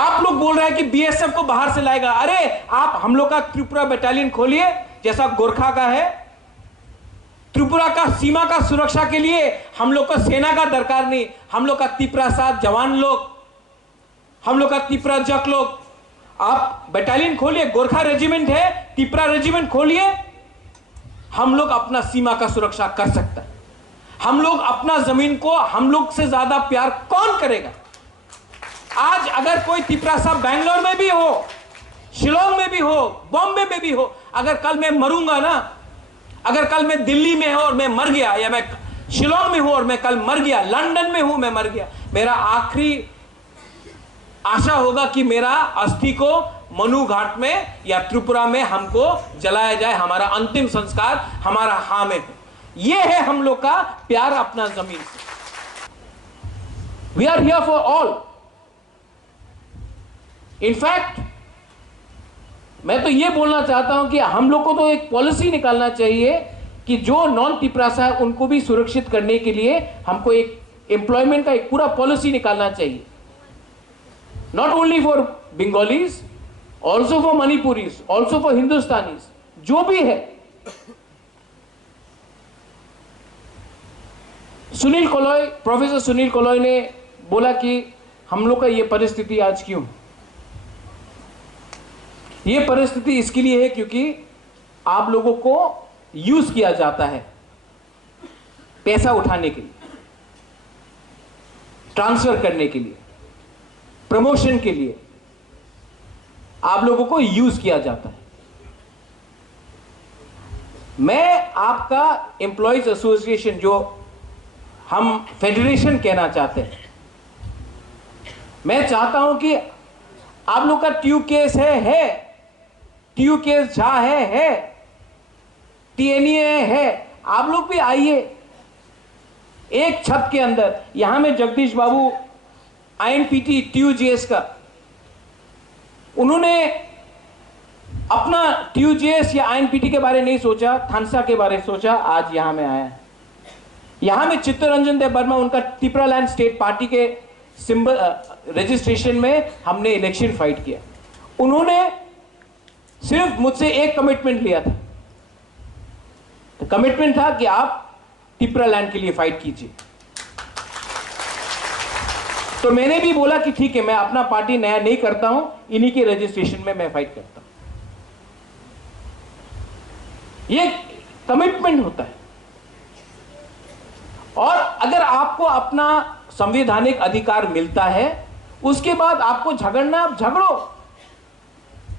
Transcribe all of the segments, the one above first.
आप लोग बोल रहे हैं कि बीएसएफ को बाहर से लाएगा। अरे आप हम लोग का त्रिपुरा बटालियन खोलिए जैसा गोरखा का है। त्रिपुरा का सीमा का सुरक्षा के लिए हम लोग को सेना का दरकार नहीं। हम लोग का तिपरा साथ जवान लोग, हम लोग का तिपरा जक लोग, आप बटालियन खोलिए। गोरखा रेजिमेंट है, तिपरा रेजिमेंट खोलिए। हम लोग अपना सीमा का सुरक्षा कर सकते हैं। हम लोग अपना जमीन को, हम लोग से ज्यादा प्यार कौन करेगा। आज अगर कोई तिपरा साहब बैंगलोर में भी हो, शिलोंग में भी हो, बॉम्बे में भी हो, अगर कल मैं मरूंगा ना, अगर कल मैं दिल्ली में हूं और मैं मर गया, या मैं शिलोंग में हूं और मैं कल मर गया, लंदन में हूं मैं मर गया, मेरा आखिरी आशा होगा कि मेरा अस्थि को मनु घाट में या त्रिपुरा में हमको जलाया जाए। हमारा अंतिम संस्कार हमारा हाँ में हो। यह है हम लोग का प्यार अपना जमीन से। We are here for all. In fact मैं तो यह बोलना चाहता हूं कि हम लोग को तो एक पॉलिसी निकालना चाहिए कि जो नॉन तिपरासा है उनको भी सुरक्षित करने के लिए हमको एक एम्प्लॉयमेंट का एक पूरा पॉलिसी निकालना चाहिए। Not only for Bengalis, also for Manipuris, also for Hindustanis, जो भी है। सुनील कोलोय, प्रोफेसर सुनील कोलोय ने बोला कि हम लोग का यह परिस्थिति आज क्यों। यह परिस्थिति इसके लिए है क्योंकि आप लोगों को यूज किया जाता है पैसा उठाने के लिए, ट्रांसफर करने के लिए, प्रमोशन के लिए आप लोगों को यूज किया जाता है। मैं आपका एम्प्लॉयज एसोसिएशन, जो हम फेडरेशन कहना चाहते हैं, मैं चाहता हूं कि आप लोग का ट्यू केस है, ट्यू केस झा है, टीएनए है, आप लोग भी आइए एक छत के अंदर। यहां में जगदीश बाबू आईएनपीटी ट्यूजेएस का, उन्होंने अपना ट्यूजेएस या आईएनपीटी के बारे नहीं सोचा, थानसा के बारे सोचा, आज यहां में आया। यहां में चित्तरंजन देव वर्मा, उनका तिपरा लैंड स्टेट पार्टी के सिंबल रजिस्ट्रेशन में हमने इलेक्शन फाइट किया। उन्होंने सिर्फ मुझसे एक कमिटमेंट लिया था, तो कमिटमेंट था कि आप तिपरा लैंड के लिए फाइट कीजिए। तो मैंने भी बोला कि ठीक है, मैं अपना पार्टी नया नहीं करता हूं, इन्हीं के रजिस्ट्रेशन में मैं फाइट करता हूं। यह कमिटमेंट होता है। और अगर आपको अपना संवैधानिक अधिकार मिलता है, उसके बाद आपको झगड़ना, आप झगड़ो,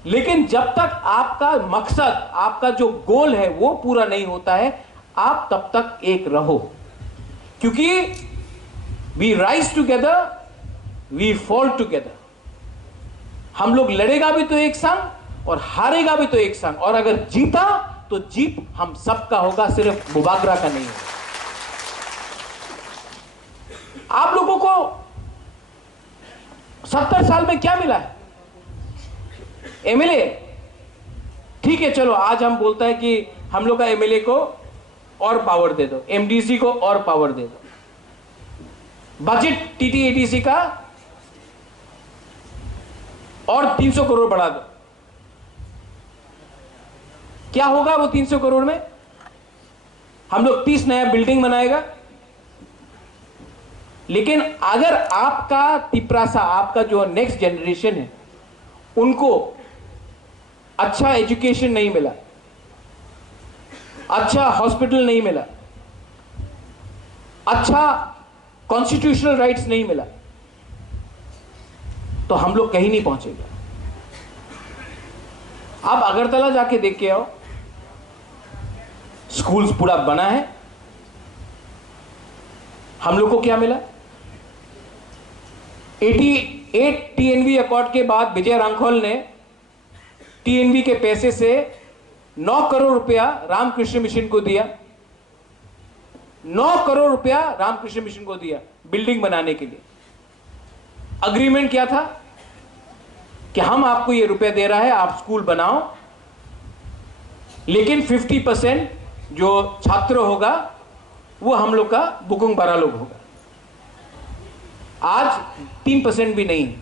लेकिन जब तक आपका मकसद, आपका जो गोल है वो पूरा नहीं होता है, आप तब तक एक रहो। क्योंकि we rise together, we fall together. हम लोग लड़ेगा भी तो एक संग और हारेगा भी तो एक संग, और अगर जीता तो जीत हम सबका होगा, सिर्फ मुबागरा का नहीं होगा। आप लोगों को 70 साल में क्या मिला है? एमएलए, ठीक है, चलो आज हम बोलता है कि हम लोग का एमएलए को और पावर दे दो, एमडीसी को और पावर दे दो, बजट टीटीएडीसी का और 300 करोड़ बढ़ा दो। क्या होगा वो 300 करोड़ में? हम लोग 30 नया बिल्डिंग बनाएगा। लेकिन अगर आपका तिपरासा, आपका जो नेक्स्ट जनरेशन है, उनको अच्छा एजुकेशन नहीं मिला, अच्छा हॉस्पिटल नहीं मिला, अच्छा कॉन्स्टिट्यूशनल राइट्स नहीं मिला, तो हम लोग कहीं नहीं पहुंचेगा। आप अगरतला जाके देख के आओ, स्कूल्स पूरा बना है। हम लोग को क्या मिला? 88 टीएनवी अकॉर्ड के बाद विजय रांखोल ने टीएनवी के पैसे से 9 करोड़ रुपया रामकृष्ण मिशन को दिया। 9 करोड़ रुपया रामकृष्ण मिशन को दिया बिल्डिंग बनाने के लिए। अग्रीमेंट क्या था कि हम आपको ये रुपया दे रहा है, आप स्कूल बनाओ, लेकिन 50% जो छात्र होगा वो हम लोग का बुकुंग बारा लोग होगा। आज 3% भी नहीं है।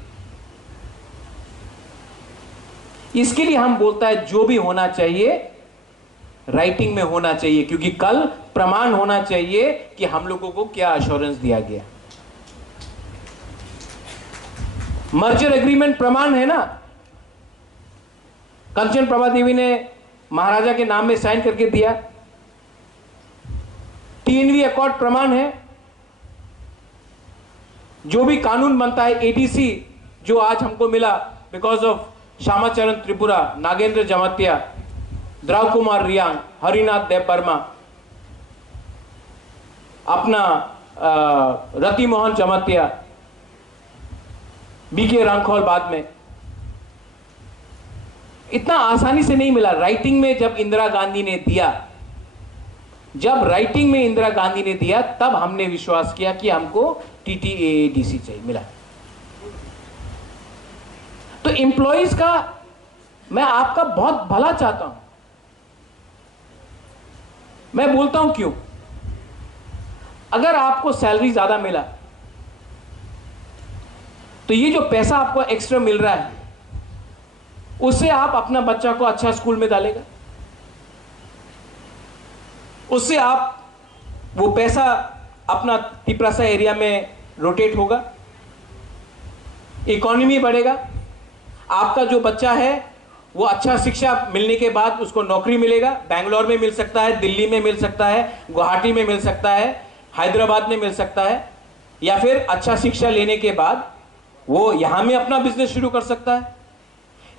इसके लिए हम बोलता है जो भी होना चाहिए राइटिंग में होना चाहिए, क्योंकि कल प्रमाण होना चाहिए कि हम लोगों को क्या अश्योरेंस दिया गया। मर्जर एग्रीमेंट प्रमाण है ना, कंचन प्रभा देवी ने महाराजा के नाम में साइन करके दिया। टीएनवी अकॉर्ड प्रमाण है। जो भी कानून बनता है, एडीसी जो आज हमको मिला बिकॉज ऑफ श्यामाचरण त्रिपुरा, नागेंद्र जमातिया, द्रव कुमार रियांग, हरिनाथ देव वर्मा, अपना रति मोहन जमातिया, बीके रांखौल, बाद में इतना आसानी से नहीं मिला। राइटिंग में जब इंदिरा गांधी ने दिया, जब राइटिंग में इंदिरा गांधी ने दिया, तब हमने विश्वास किया कि हमको टीटीएडीसी चाहिए, मिला। तो एम्प्लॉइज का मैं आपका बहुत भला चाहता हूं। मैं बोलता हूं क्यों। अगर आपको सैलरी ज्यादा मिला तो ये जो पैसा आपको एक्स्ट्रा मिल रहा है उससे आप अपना बच्चा को अच्छा स्कूल में डालेगा, उससे आप वो पैसा अपना तिपरासा एरिया में रोटेट होगा, इकोनॉमी बढ़ेगा। आपका जो बच्चा है वो अच्छा शिक्षा मिलने के बाद उसको नौकरी मिलेगा। बैंगलोर में मिल सकता है, दिल्ली में मिल सकता है, गुवाहाटी में मिल सकता है, हैदराबाद में मिल सकता है, या फिर अच्छा शिक्षा लेने के बाद वो यहां में अपना बिजनेस शुरू कर सकता है।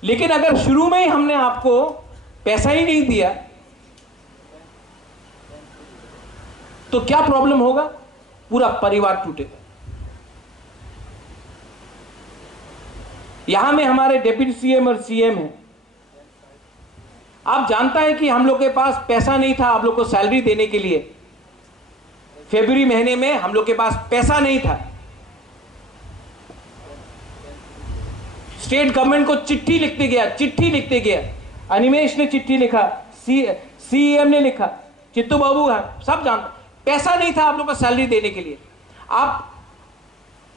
लेकिन अगर शुरू में ही हमने आपको पैसा ही नहीं दिया तो क्या प्रॉब्लम होगा, पूरा परिवार टूटेगा। यहां में हमारे डिप्टी सीएम और सीएम है। आप जानता है कि हम लोग के पास पैसा नहीं था आप लोग को सैलरी देने के लिए। फरवरी महीने में हम लोग के पास पैसा नहीं था। स्टेट गवर्नमेंट को चिट्ठी लिखते गया। अनिमेश ने चिट्ठी लिखा, सीएम ने लिखा, चित्तू बाबू सब जानते, पैसा नहीं था आप लोग को सैलरी देने के लिए। आप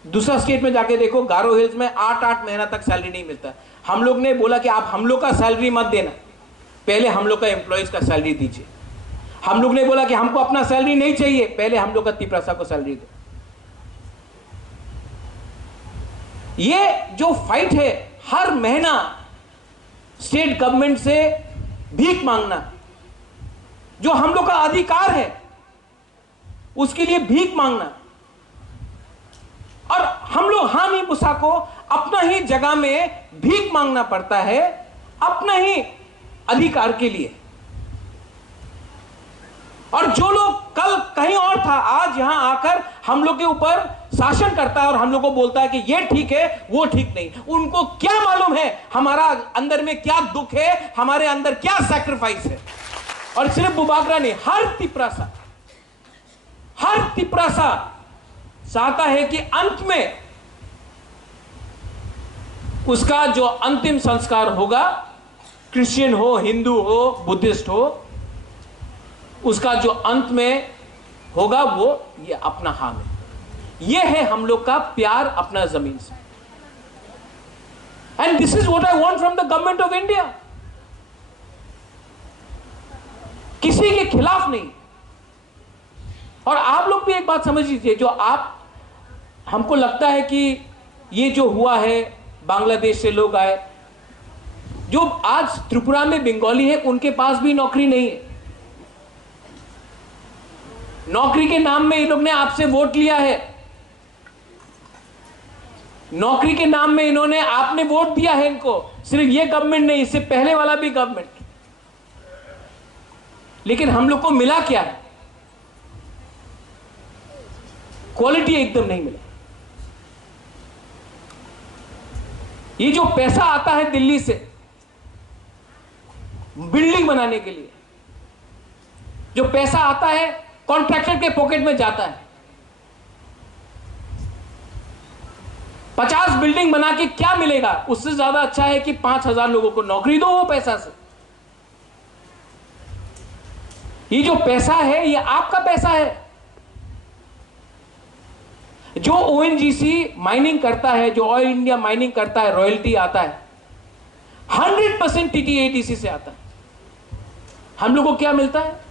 दूसरा स्टेट में जाके देखो, गारो हिल्स में 8-8 महीना तक सैलरी नहीं मिलता। हम लोग ने बोला कि आप हम लोग का सैलरी मत देना, पहले हम लोग का एम्प्लॉइज का सैलरी दीजिए। हम लोग ने बोला कि हमको अपना सैलरी नहीं चाहिए, पहले हम लोग का तिपरासा को सैलरी दो। ये जो फाइट है, हर महीना स्टेट गवर्नमेंट से भीख मांगना, जो हम लोग का अधिकार है उसके लिए भीख मांगना, और हम लोग हामी मूसा को अपना ही जगह में भीख मांगना पड़ता है, अपना ही अधिकार के लिए। और जो लोग कल कहीं और था, आज यहां आकर हम लोग के ऊपर शासन करता है और हम लोग को बोलता है कि ये ठीक है वो ठीक नहीं। उनको क्या मालूम है हमारा अंदर में क्या दुख है, हमारे अंदर क्या सैक्रिफाइस है। और सिर्फ बुबागरा नहीं, हर तिपरासा चाहता है कि अंत में उसका जो अंतिम संस्कार होगा, क्रिश्चियन हो, हिंदू हो, बुद्धिस्ट हो, उसका जो अंत में होगा वो ये अपना हाम है। ये है हम लोग का प्यार अपना जमीन से। And this is what I want from the government of India. किसी के खिलाफ नहीं। और आप लोग भी एक बात समझ लीजिए, जो आप, हमको लगता है कि ये जो हुआ है, बांग्लादेश से लोग आए, जो आज त्रिपुरा में बंगाली है उनके पास भी नौकरी नहीं है। नौकरी के नाम में इन लोग ने आपसे वोट लिया है, नौकरी के नाम में इन्होंने, आपने वोट दिया है इनको। सिर्फ ये गवर्नमेंट नहीं, इससे पहले वाला भी गवर्नमेंट। लेकिन हम लोग को मिला क्या है? क्वालिटी एकदम नहीं मिला। ये जो पैसा आता है दिल्ली से बिल्डिंग बनाने के लिए, जो पैसा आता है कॉन्ट्रैक्टर के पॉकेट में जाता है। 50 बिल्डिंग बना के क्या मिलेगा? उससे ज्यादा अच्छा है कि 5,000 लोगों को नौकरी दो वो पैसा से। ये जो पैसा है ये आपका पैसा है। जो ओएनजीसी माइनिंग करता है, जो ऑयल इंडिया माइनिंग करता है, रॉयल्टी आता है, 100 100% टीटीएडीसी से आता है। हम लोग को क्या मिलता है?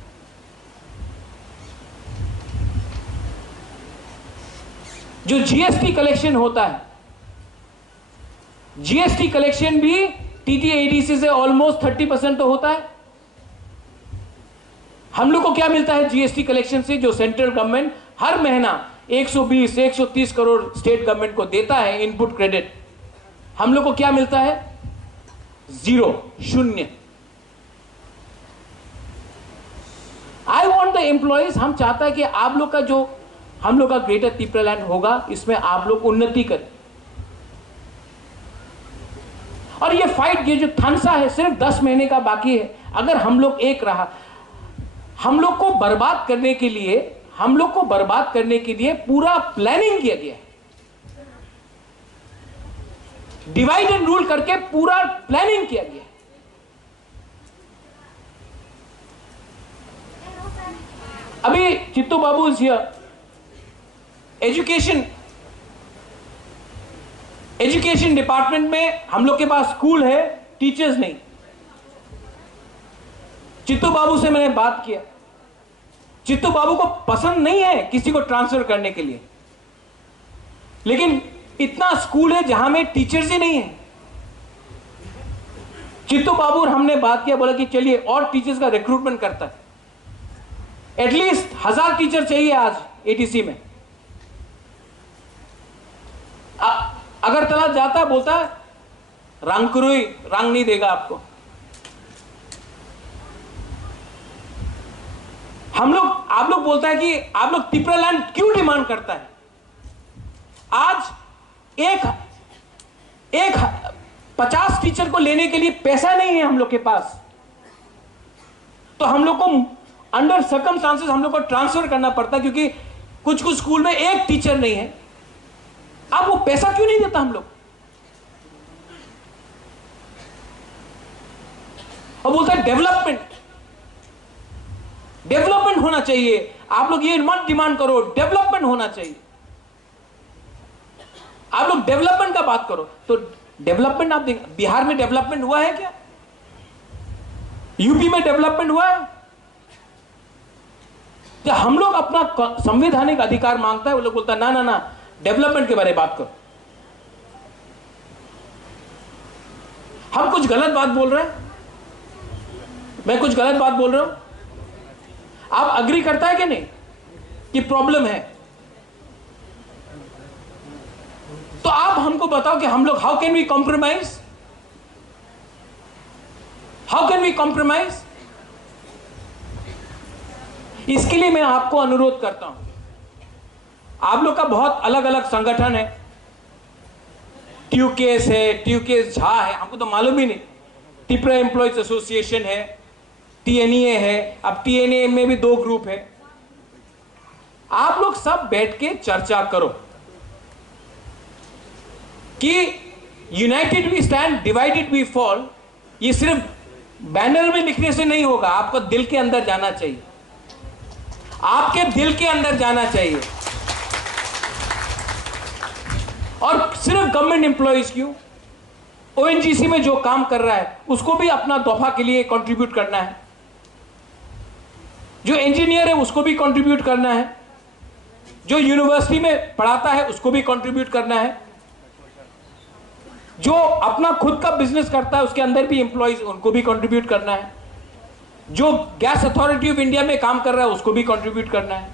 जो जीएसटी कलेक्शन होता है, जीएसटी कलेक्शन भी टीटीएडीसी से ऑलमोस्ट 30% तो होता है। हम लोग को क्या मिलता है जीएसटी कलेक्शन से? जो सेंट्रल गवर्नमेंट हर महीना 120-130 करोड़ स्टेट गवर्नमेंट को देता है इनपुट क्रेडिट, हम लोग को क्या मिलता है? 0, 0। आई वॉन्ट द एम्प्लॉइज, हम चाहता है कि आप लोग का जो हम लोग का ग्रेटर त्रिपुरालैंड होगा, इसमें आप लोग उन्नति करें। और ये फाइट, ये जो थानसा है, सिर्फ 10 महीने का बाकी है। अगर हम लोग एक रहा, हम लोग को बर्बाद करने के लिए, हम लोग को बर्बाद करने के लिए पूरा प्लानिंग किया गया है। डिवाइड एंड रूल करके पूरा प्लानिंग किया गया है। अभी चित्तू बाबू इज हियर। एजुकेशन डिपार्टमेंट में हम लोग के पास स्कूल है, टीचर्स नहीं। चित्तू बाबू से मैंने बात किया, चित्तू बाबू को पसंद नहीं है किसी को ट्रांसफर करने के लिए, लेकिन इतना स्कूल है जहां में टीचर्स ही नहीं है। चित्तू बाबू और हमने बात किया, बोला कि चलिए और टीचर्स का रिक्रूटमेंट करता है। एटलीस्ट 1000 टीचर चाहिए आज एटीसी में। अगर तला जाता है, बोलता है रंगकुरुई, रंग नहीं देगा आपको। आप लोग बोलता है कि आप लोग त्रिपुरालैंड क्यों डिमांड करता है? आज एक 50 टीचर को लेने के लिए पैसा नहीं है हम लोग के पास, तो हम लोग को अंडर सर्कमस्टांसेस हम लोग को ट्रांसफर करना पड़ता है, क्योंकि कुछ स्कूल में एक टीचर नहीं है। अब वो पैसा क्यों नहीं देता हम लोग? और बोलता है डेवलपमेंट होना चाहिए। आप लोग ये मत डिमांड करो, डेवलपमेंट होना चाहिए। आप लोग डेवलपमेंट का बात करो, तो डेवलपमेंट आप देख, बिहार में डेवलपमेंट हुआ है क्या? यूपी में डेवलपमेंट हुआ है? जब हम लोग अपना संवैधानिक अधिकार मांगता है, वो लोग बोलता है ना ना ना, डेवलपमेंट के बारे में बात करो। हम कुछ गलत बात बोल रहे हैं? मैं कुछ गलत बात बोल रहा हूं? आप अग्री करता है कि नहीं कि प्रॉब्लम है? तो आप हमको बताओ कि हम लोग how can we compromise? How can we compromise? इसके लिए मैं आपको अनुरोध करता हूं, आप लोग का बहुत अलग अलग संगठन है, ट्यूकेस है, ट्यूकेस झा है, हमको तो मालूम ही नहीं, त्रिपुरा एम्प्लॉयज एसोसिएशन है, टीएनए है, अब टीएनए में भी 2 ग्रुप है। आप लोग सब बैठ के चर्चा करो कि united we stand, divided we fall. ये सिर्फ बैनर में लिखने से नहीं होगा, आपको दिल के अंदर जाना चाहिए, आपके दिल के अंदर जाना चाहिए। और सिर्फ गवर्नमेंट एम्प्लॉइज क्यों, ओएनजीसी में जो काम कर रहा है उसको भी अपना तोहफा के लिए कंट्रीब्यूट करना है, जो इंजीनियर है उसको भी कंट्रीब्यूट करना है, जो यूनिवर्सिटी में पढ़ाता है उसको भी कंट्रीब्यूट करना है, जो अपना खुद का बिजनेस करता है उसके अंदर भी एम्प्लॉइज उनको भी कंट्रीब्यूट करना है, जो गैस अथॉरिटी ऑफ इंडिया में काम कर रहा है उसको भी कंट्रीब्यूट करना है।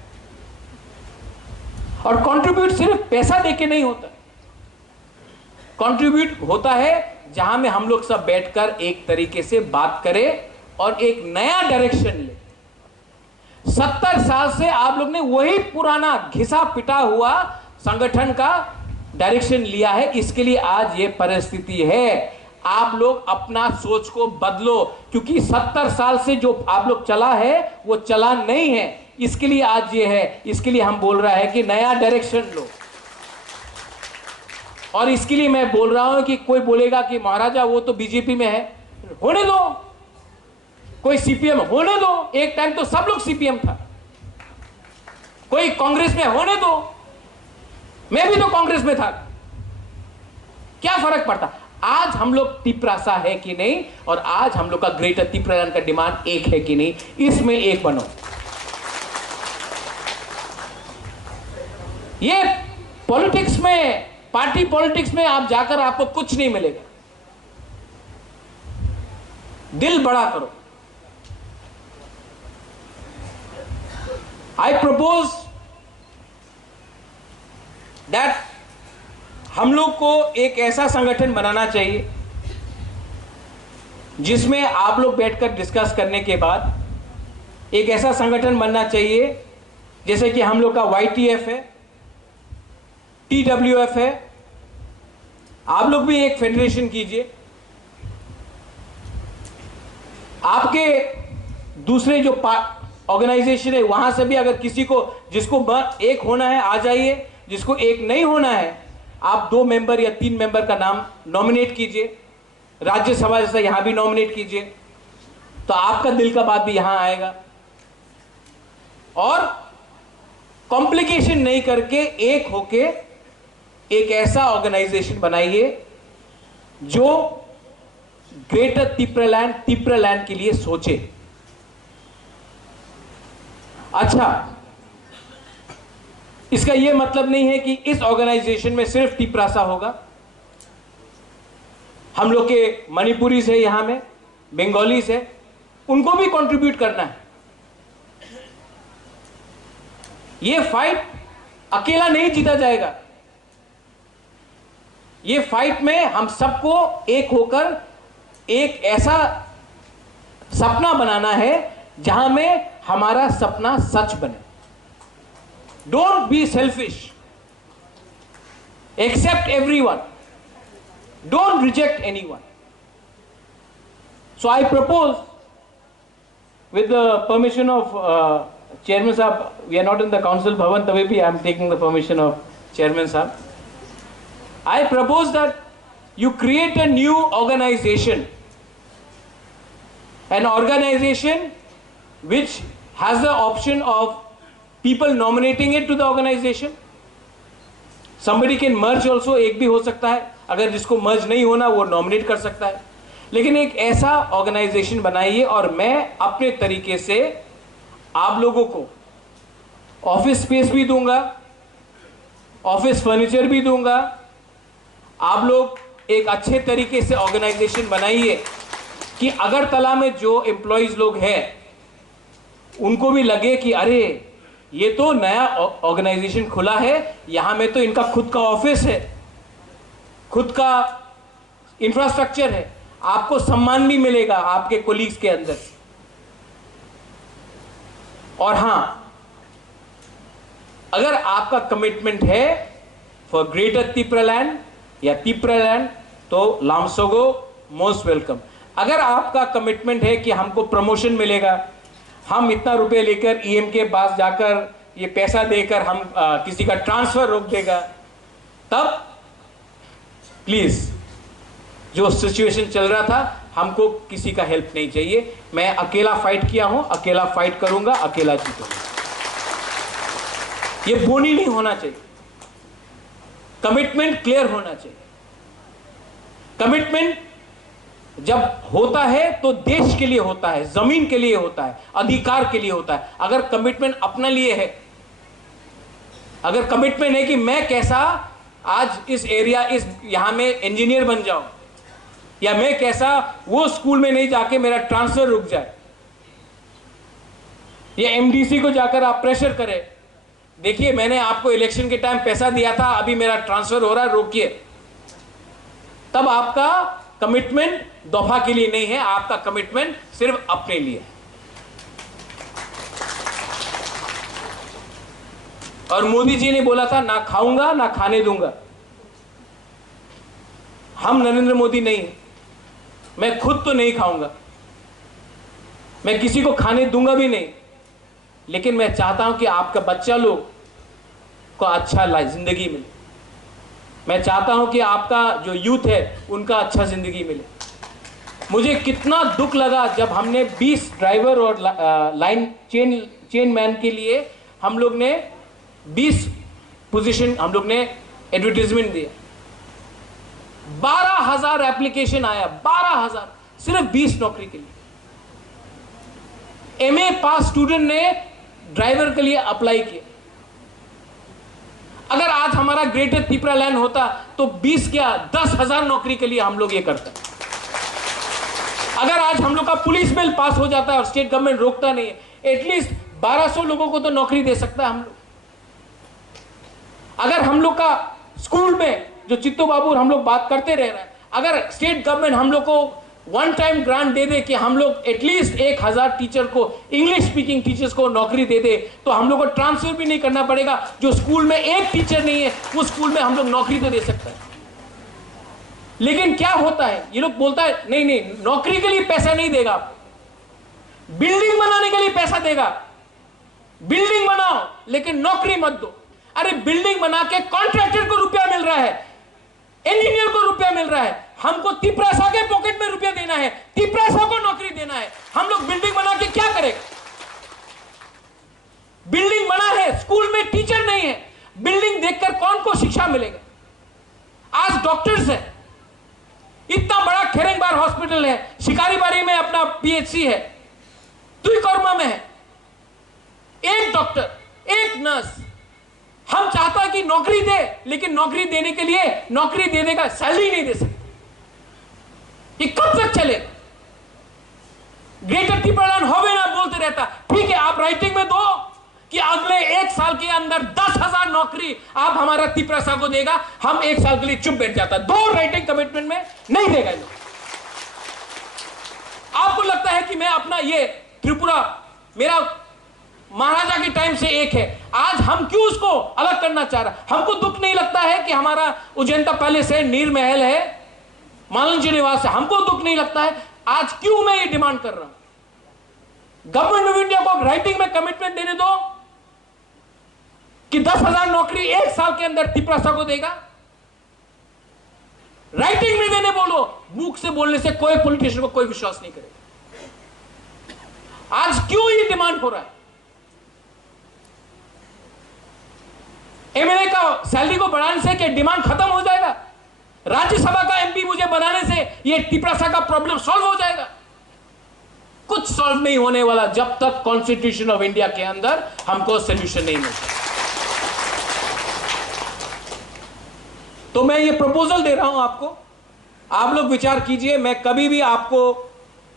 और कंट्रीब्यूट सिर्फ पैसा देके नहीं होता, कंट्रीब्यूट होता है जहां में हम लोग सब बैठकर एक तरीके से बात करें और एक नया डायरेक्शन ले। 70 साल से आप लोग ने वही पुराना घिसा पिटा हुआ संगठन का डायरेक्शन लिया है, इसके लिए आज ये परिस्थिति है। आप लोग अपना सोच को बदलो, क्योंकि 70 साल से जो आप लोग चला है वो चला नहीं है, इसके लिए आज ये है। इसके लिए हम बोल रहा है कि नया डायरेक्शन लो। और इसके लिए मैं बोल रहा हूं कि कोई बोलेगा कि महाराजा वो तो बीजेपी में है, होने दो, कोई सीपीएम होने दो, एक टाइम तो सब लोग सीपीएम था, कोई कांग्रेस में होने दो, मैं भी तो कांग्रेस में था, क्या फर्क पड़ता? आज हम लोग तिपरासा है कि नहीं, और आज हम लोग का ग्रेटर तिपरालैंड का डिमांड एक है कि नहीं, इसमें एक बनो। ये पॉलिटिक्स में, पार्टी पॉलिटिक्स में आप जाकर आपको कुछ नहीं मिलेगा। दिल बड़ा करो। आई प्रपोज दैट हम लोग को एक ऐसा संगठन बनाना चाहिए जिसमें आप लोग बैठकर डिस्कस करने के बाद एक ऐसा संगठन बनना चाहिए जैसे कि हम लोग का YTF है, TWF है, आप लोग भी एक फेडरेशन कीजिए। आपके दूसरे जो ऑर्गेनाइजेशन है वहां से भी अगर किसी को, जिसको एक होना है आ जाइए, जिसको एक नहीं होना है आप 2 मेंबर या 3 मेंबर का नाम नॉमिनेट कीजिए, राज्यसभा जैसा यहां भी नॉमिनेट कीजिए, तो आपका दिल का बात भी यहां आएगा। और कॉम्प्लिकेशन नहीं करके एक होके एक ऐसा ऑर्गेनाइजेशन बनाइए जो ग्रेटर तिपरालैंड के लिए सोचे। अच्छा, इसका यह मतलब नहीं है कि इस ऑर्गेनाइजेशन में सिर्फ तिपरासा होगा। हम लोग के मणिपुरीज है, यहां में बंगालीज है, उनको भी कंट्रीब्यूट करना है। यह फाइट अकेला नहीं जीता जाएगा। यह फाइट में हम सबको एक होकर एक ऐसा सपना बनाना है जहां में हमारा सपना सच बने। Don't be selfish. Accept everyone. Don't reject anyone. So I propose, with the permission of Chairman Sahab, we are not in the council bhavan, tabhi bhi I am taking the permission of Chairman Sahab. I propose that you create a new organization. An organization which has the option of people nominating it to the organization. Somebody can merge also, एक भी हो सकता है, अगर जिसको मर्ज नहीं होना वो नॉमिनेट कर सकता है। लेकिन एक ऐसा ऑर्गेनाइजेशन बनाइए और मैं अपने तरीके से आप लोगों को ऑफिस स्पेस भी दूंगा, ऑफिस फर्नीचर भी दूंगा। आप लोग एक अच्छे तरीके से ऑर्गेनाइजेशन बनाइए कि अगरतला में जो एम्प्लॉइज लोग हैं उनको भी लगे कि अरे ये तो नया ऑर्गेनाइजेशन खुला है, यहां में तो इनका खुद का ऑफिस है, खुद का इंफ्रास्ट्रक्चर है, आपको सम्मान भी मिलेगा आपके कोलीग्स के अंदर। और हां, अगर आपका कमिटमेंट है फॉर ग्रेटर तिपरालैंड या तिपरालैंड तो लामसोगो मोस्ट वेलकम। अगर आपका कमिटमेंट है कि हमको प्रमोशन मिलेगा, हम इतना रुपए लेकर EM के पास जाकर ये पैसा देकर हम किसी का ट्रांसफर रोक देगा, तब प्लीज, जो सिचुएशन चल रहा था, हमको किसी का हेल्प नहीं चाहिए। मैं अकेला फाइट किया हूं, अकेला फाइट करूंगा, अकेला जीतूंगा। ये बोनी नहीं होना चाहिए। कमिटमेंट क्लियर होना चाहिए। कमिटमेंट जब होता है तो देश के लिए होता है, जमीन के लिए होता है, अधिकार के लिए होता है। अगर कमिटमेंट अपने लिए है, अगर कमिटमेंट है कि मैं कैसा आज इस एरिया, इस यहां में इंजीनियर बन जाऊं, या मैं कैसा वो स्कूल में नहीं जाके मेरा ट्रांसफर रुक जाए, या MDC को जाकर आप प्रेशर करें, देखिए मैंने आपको इलेक्शन के टाइम पैसा दिया था, अभी मेरा ट्रांसफर हो रहा है, रोकिए, तब आपका कमिटमेंट दफा के लिए नहीं है, आपका कमिटमेंट सिर्फ अपने लिए। और मोदी जी ने बोला था ना खाऊंगा ना खाने दूंगा। हम नरेंद्र मोदी नहीं है, मैं खुद तो नहीं खाऊंगा, मैं किसी को खाने दूंगा भी नहीं, लेकिन मैं चाहता हूं कि आपका बच्चा लोग को अच्छा जिंदगी मिले। मैं चाहता हूं कि आपका जो यूथ है उनका अच्छा जिंदगी मिले। मुझे कितना दुख लगा जब हमने 20 ड्राइवर और लाइन चेन मैन के लिए हम लोग ने 20 पोजीशन हम लोग ने एडवर्टीजमेंट दिया। 12,000 एप्लीकेशन आया, 12,000 सिर्फ 20 नौकरी के लिए। एमए पास स्टूडेंट ने ड्राइवर के लिए अप्लाई किया। अगर आज हमारा ग्रेटर त्रिपुरा लैंड होता तो 20 क्या 10,000 नौकरी के लिए हम लोग ये करते। अगर आज हम लोग का पुलिस बिल पास हो जाता है और स्टेट गवर्नमेंट रोकता नहीं है, एटलीस्ट 1200 लोगों को तो नौकरी दे सकता है हम लोग। अगर हम लोग का स्कूल में जो चित्तो बाबू हम लोग बात करते रह रहे हैं, अगर स्टेट गवर्नमेंट हम लोग को वन टाइम ग्रांट दे दे कि हम लोग एटलीस्ट 1000 टीचर को, इंग्लिश स्पीकिंग टीचर्स को नौकरी दे दे, तो हम लोग को ट्रांसफर भी नहीं करना पड़ेगा। जो स्कूल में एक टीचर नहीं है उस स्कूल में हम लोग नौकरी तो दे सकते हैं। लेकिन क्या होता है, ये लोग बोलता है नहीं नहीं नौकरी के लिए पैसा नहीं देगा, बिल्डिंग बनाने के लिए पैसा देगा। बिल्डिंग बनाओ लेकिन नौकरी मत दो। अरे बिल्डिंग बना के कॉन्ट्रैक्टर को रुपया मिल रहा है, इंजीनियर को रुपया मिल रहा है, हमको तिपरासा के पॉकेट में रुपया देना है, तिपरासा को नौकरी देना है। हम लोग बिल्डिंग बना के क्या करेंगे? बिल्डिंग बना है, स्कूल में टीचर नहीं है, बिल्डिंग देखकर कौन को शिक्षा मिलेगा? आज डॉक्टर्स है, इतना बड़ा खेरेंगबार हॉस्पिटल है, शिकारीबारी में अपना पीएचसी है, तुईकोरमा में है, एक डॉक्टर एक नर्स। हम चाहता कि नौकरी दे, लेकिन नौकरी देने के लिए नौकरी देने का सैलरी नहीं दे सकते। ये कब तक चले? ग्रेटर त्रिपुरा लैंड होवे ना बोलते रहता। ठीक है, आप राइटिंग में दो कि अगले 1 साल के अंदर 10,000 नौकरी आप हमारा तिपरासा को देगा। हम 1 साल के लिए चुप बैठ जाता। 2 राइटिंग कमिटमेंट में नहीं देगा लोग। आपको लगता है कि मैं अपना ये त्रिपुरा मेरा महाराजा के टाइम से एक है, आज हम क्यों उसको अलग करना चाह रहा? हमको दुख नहीं लगता है कि हमारा उजैंता पैलेस है, नीर महल है, मालंजी निवास है, हमको दुख नहीं लगता है। आज क्यों मैं ये डिमांड कर रहा हूं? गवर्नमेंट ऑफ इंडिया को राइटिंग में कमिटमेंट देने दो कि 10,000 नौकरी 1 साल के अंदर तिपरासा को देगा। राइटिंग में देने बोलो। मुख से बोलने से कोई पॉलिटिशियन को कोई विश्वास नहीं करेगा। आज क्यों ये डिमांड हो रहा है? एमएलए का सैलरी को बढ़ाने से क्या डिमांड खत्म हो जाएगा? राज्यसभा का एमपी मुझे बनाने से ये तिपरासा का प्रॉब्लम सॉल्व हो जाएगा? कुछ सॉल्व नहीं होने वाला जब तक कॉन्स्टिट्यूशन ऑफ इंडिया के अंदर हमको सोल्यूशन नहीं मिलता। तो मैं ये प्रपोजल दे रहा हूं आपको, आप लोग विचार कीजिए। मैं कभी भी आपको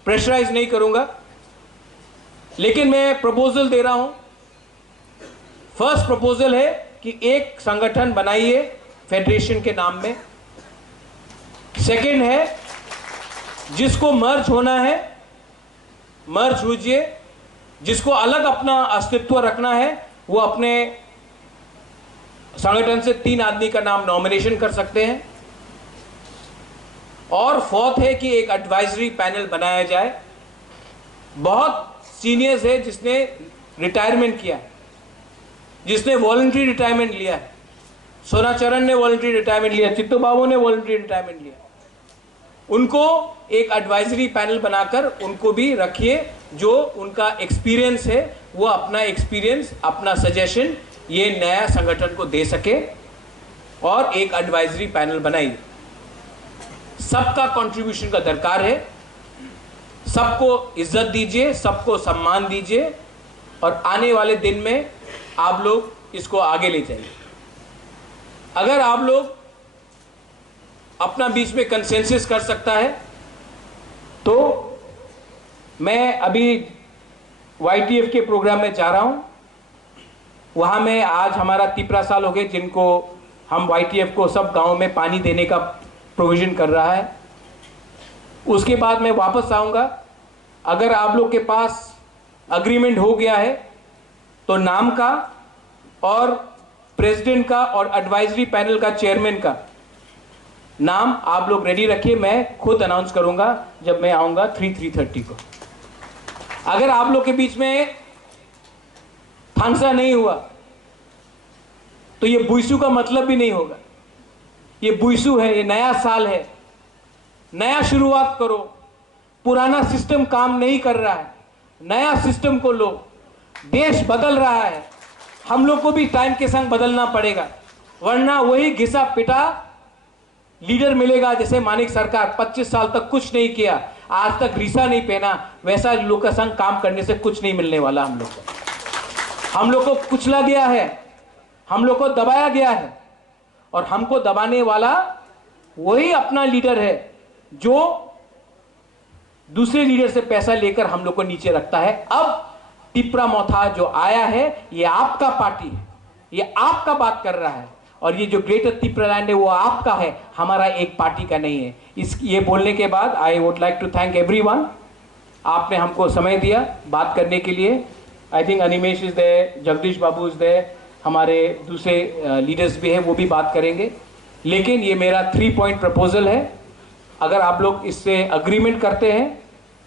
प्रेशराइज नहीं करूंगा, लेकिन मैं प्रपोजल दे रहा हूं। फर्स्ट प्रपोजल है कि एक संगठन बनाइए फेडरेशन के नाम में। सेकंड है, जिसको मर्ज होना है मर्ज होइए, जिसको अलग अपना अस्तित्व रखना है वो अपने संगठन से 3 आदमी का नाम नॉमिनेशन कर सकते हैं। और फोर्थ है कि एक एडवाइजरी पैनल बनाया जाए। बहुत सीनियर्स है जिसने रिटायरमेंट किया, जिसने वॉलंटरी रिटायरमेंट लिया है। सोनाचरण ने वॉलंटरी रिटायरमेंट लिया, चित्तो बाबू ने वॉलंटरी रिटायरमेंट लिया। उनको एक एडवाइजरी पैनल बनाकर उनको भी रखिए, जो उनका एक्सपीरियंस है वो अपना एक्सपीरियंस, अपना सजेशन ये नया संगठन को दे सके। और एक एडवाइजरी पैनल बनाइए। सबका कंट्रीब्यूशन का दरकार है। सबको इज्जत दीजिए, सबको सम्मान दीजिए, और आने वाले दिन में आप लोग इसको आगे ले जाइए। अगर आप लोग अपना बीच में कंसेंसस कर सकता है तो मैं अभी YTF के प्रोग्राम में जा रहा हूं। वहां में आज हमारा 13 साल हो गए जिनको हम YTF को सब गांव में पानी देने का प्रोविजन कर रहा है। उसके बाद मैं वापस आऊंगा। अगर आप लोग के पास अग्रीमेंट हो गया है तो नाम का और प्रेसिडेंट का और एडवाइजरी पैनल का चेयरमैन का नाम आप लोग रेडी रखिए। मैं खुद अनाउंस करूंगा जब मैं आऊंगा 3:30 को। अगर आप लोग के बीच में थानसा नहीं हुआ तो ये बुइसू का मतलब भी नहीं होगा। ये बुइसू है, ये नया साल है, नया शुरुआत करो। पुराना सिस्टम काम नहीं कर रहा है, नया सिस्टम को लो। देश बदल रहा है, हम लोग को भी टाइम के संग बदलना पड़ेगा, वरना वही घिसा पिटा लीडर मिलेगा, जैसे मानिक सरकार 25 साल तक कुछ नहीं किया, आज तक रीसा नहीं पहना, वैसा लोक संघ काम करने से कुछ नहीं मिलने वाला। हम लोग को कुचला गया है, हम लोग को दबाया गया है, और हमको दबाने वाला वही अपना लीडर है जो दूसरे लीडर से पैसा लेकर हम लोग को नीचे रखता है। अब टिप्रा मोथा जो आया है, ये आपका पार्टी है, ये आपका बात कर रहा है, और ये जो ग्रेटर त्रिपुरालैंड है वो आपका है, हमारा एक पार्टी का नहीं है। ये बोलने के बाद I would like to thank everyone. आपने हमको समय दिया बात करने के लिए। I think Animesh is there, Jagdish Babu is there, हमारे दूसरे लीडर्स भी हैं, वो भी बात करेंगे। लेकिन ये मेरा 3 पॉइंट प्रपोजल है। अगर आप लोग इससे अग्रीमेंट करते हैं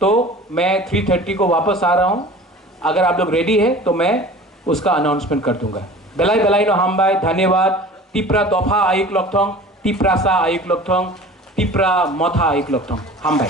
तो मैं 3:30 को वापस आ रहा हूँ। अगर आप लोग रेडी है तो मैं उसका अनाउंसमेंट कर दूंगा। बेलाई बेलाई नो हम भाई, धन्यवाद। टिप्रा दफा आयुक लक्थोंग, टिप्रा सा आयुक लक्थोंग, टिप्रा मोथा आयुक लक्थोंग हम भाई।